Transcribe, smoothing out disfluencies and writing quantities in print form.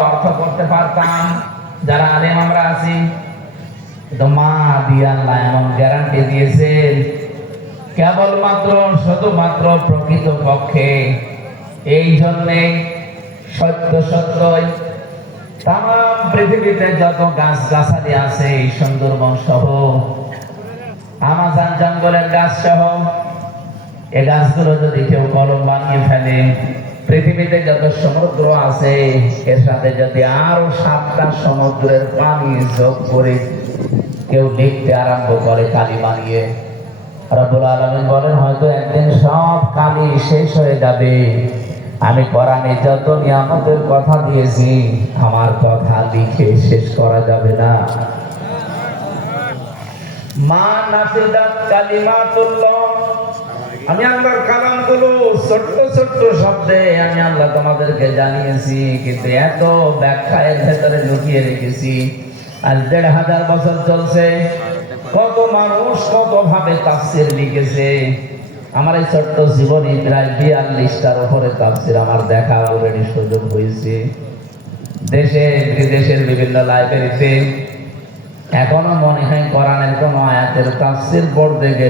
অর্থ করতে পারতাম যারা আলেম আমরা আছি, কিন্তু মা দিয়ে আল্লাহ এমন গ্যারান্টি দিয়েছেন কেবলমাত্র শুধুমাত্র প্রকৃত পক্ষে। এই জন্যে সত্য সত্যই তাম পৃথিবীতে যত গাছ গাছালি আছে, এই সুন্দরবন সহ আমাজন জঙ্গলের গাছ সহ এই গাছগুলো যদি কেউ কলম বানিয়ে ফেলে, পৃথিবীতে যত সমুদ্র আছে এর সাথে যদি আরো 7টা সমুদ্রের পানি যোগ করে কেউ লিখতে আরম্ভ করে কালি বানিয়ে, রব্বুল আলামিন বলেন হয়তো একদিন সব কালি শেষ হয়ে যাবে। আমি কোরআনে যত নিয়ামতের কথা দিয়েছি, আমার কথা লিখে শেষ করা যাবে না। মা নাফিদাত কালিমাতুল্লাহ, আমি আল্লাহর কালামগুলো ছোট্ট ছোট্ট শব্দে আমি আল্লাহ তোমাদেরকে জানিয়েছি, কিন্তু এত ব্যাখ্যা এর ভেতরে লুকিয়ে রেখেছি। আজ 1500 বছর চলছে, কত মানুষ কত ভাবে তাফসীর লিখেছে। আমার এই ছোট্ট জীবনে প্রায় 42টার উপরে তাফসীর আমার দেখা অলরেডি সুযোগ হয়েছে। দেশে বিদেশের বিভিন্ন লাইব্রেরিতে এখনো মনে হয় কোরআনের কোন আয়াতের তাফসীর পড়তে গেলে